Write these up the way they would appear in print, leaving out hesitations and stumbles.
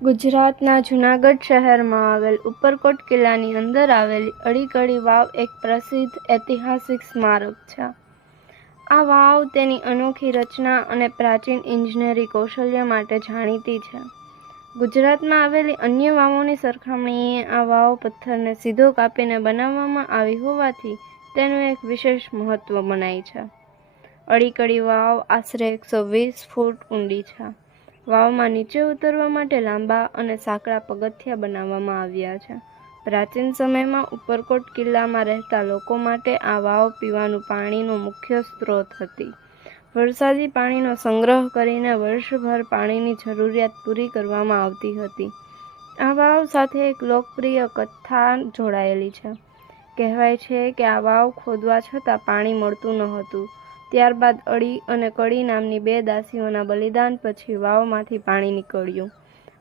ગુજરાતના જૂનાગઢ શહેરમાં આવેલ ઉપરકોટ કિલ્લાની અંદર આવેલી અડીકડી વાવ એક પ્રસિદ્ધ ઐતિહાસિક સ્મારક છે. આ વાવ તેની અનોખી રચના અને પ્રાચીન ઇજનેરી કૌશલ્ય માટે જાણીતી છે. ગુજરાતમાં આવેલી અન્ય વાવોની સરખામણીએ આ વાવ પથ્થરને સીધો કાપીને બનાવવામાં આવી હોવાથી તેનું એક વિશેષ મહત્વ મનાય છે. અડીકડી વાવ આશરે 120 ફૂટ ઊંડી છે. વાવમાં નીચે ઉતરવા માટે લાંબા અને સાંકડા પગથિયા બનાવવામાં આવ્યા છે. પ્રાચીન સમયમાં ઉપરકોટ કિલ્લામાં રહેતા લોકો માટે આ વાવ પીવાનું પાણીનો મુખ્ય સ્ત્રોત હતી. વરસાદી પાણીનો સંગ્રહ કરીને વર્ષભર પાણીની જરૂરિયાત પૂરી કરવામાં આવતી હતી. આ વાવ સાથે એક લોકપ્રિય કથા જોડાયેલી છે. કહેવાય છે કે આ વાવ ખોદવા છતાં પાણી મળતું ન હતું. ત્યારબાદ અડી અને કડી નામની 2 દાસીઓના બલિદાન પછી વાવમાંથી પાણી નીકળ્યું.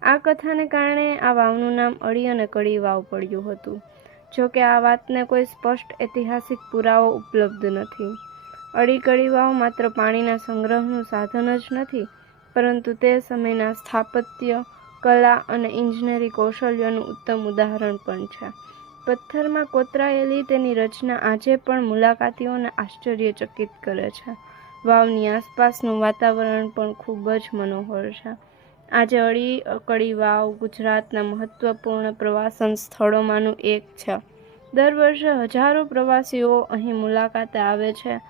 આ કથાને કારણે આ વાવનું નામ અડી અને કડી વાવ પડ્યું હતું. જોકે આ વાતને કોઈ સ્પષ્ટ ઐતિહાસિક પુરાવો ઉપલબ્ધ નથી. અડીકડી વાવ માત્ર પાણીના સંગ્રહનું સાધન જ નથી, પરંતુ તે સમયના સ્થાપત્ય, કલા અને ઇજનેરી કૌશલ્યનું ઉત્તમ ઉદાહરણ પણ છે. પથ્થરમાં કોતરાયેલી તેની રચના આજે પણ મુલાકાતીઓને આશ્ચર્યચકિત કરે છે. વાવની આસપાસનું વાતાવરણ પણ ખૂબ જ મનોહર છે. આજે અડીકડી વાવ ગુજરાતના મહત્વપૂર્ણ પ્રવાસન સ્થળોમાંનું એક છે. દર વર્ષે હજારો પ્રવાસીઓ અહીં મુલાકાતે આવે છે.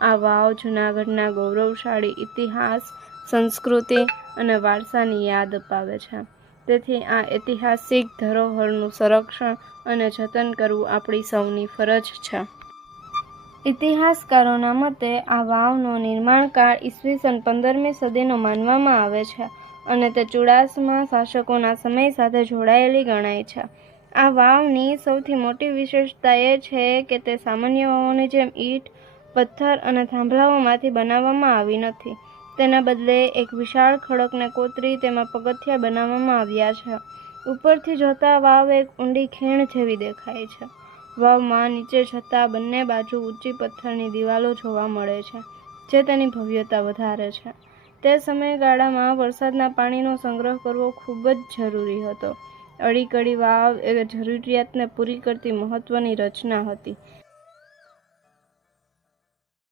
આ વાવ જૂનાગઢના ગૌરવશાળી ઇતિહાસ, સંસ્કૃતિ અને વારસાની યાદ અપાવે છે. તેથી આ ઐતિહાસિક ધરોહરનું સંરક્ષણ અને જતન કરવું આપણી સૌની ફરજ છે. ઇતિહાસકારોના મતે આ વાવનો નિર્માણકાળ ઈસવીસન 15મી સદીનો માનવામાં આવે છે અને તે ચુડાસમા શાસકોના સમય સાથે જોડાયેલી ગણાય છે. આ વાવની સૌથી મોટી વિશેષતા એ છે કે તે સામાન્ય વાવોની જેમ ઈંટ, પથ્થર અને થાંભલાઓમાંથી બનાવવામાં આવી નથી. તેના બદલે એક વિશાળ ખડકને કોતરી તેમાં પગથિયા બનાવવામાં આવ્યા છે. ઉપરથી જોતા વાવ એક ઊંડી ખીણ જેવી દેખાય છે. વાવમાં નીચે જતા બંને બાજુ ઊંચી પથ્થરની દિવાલો જોવા મળે છે, જે તેની ભવ્યતા વધારે છે. તે સમયગાળામાં વરસાદના પાણીનો સંગ્રહ કરવો ખૂબ જ જરૂરી હતો. અડીકડી વાવ એ જરૂરિયાતને પૂરી કરતી મહત્વની રચના હતી.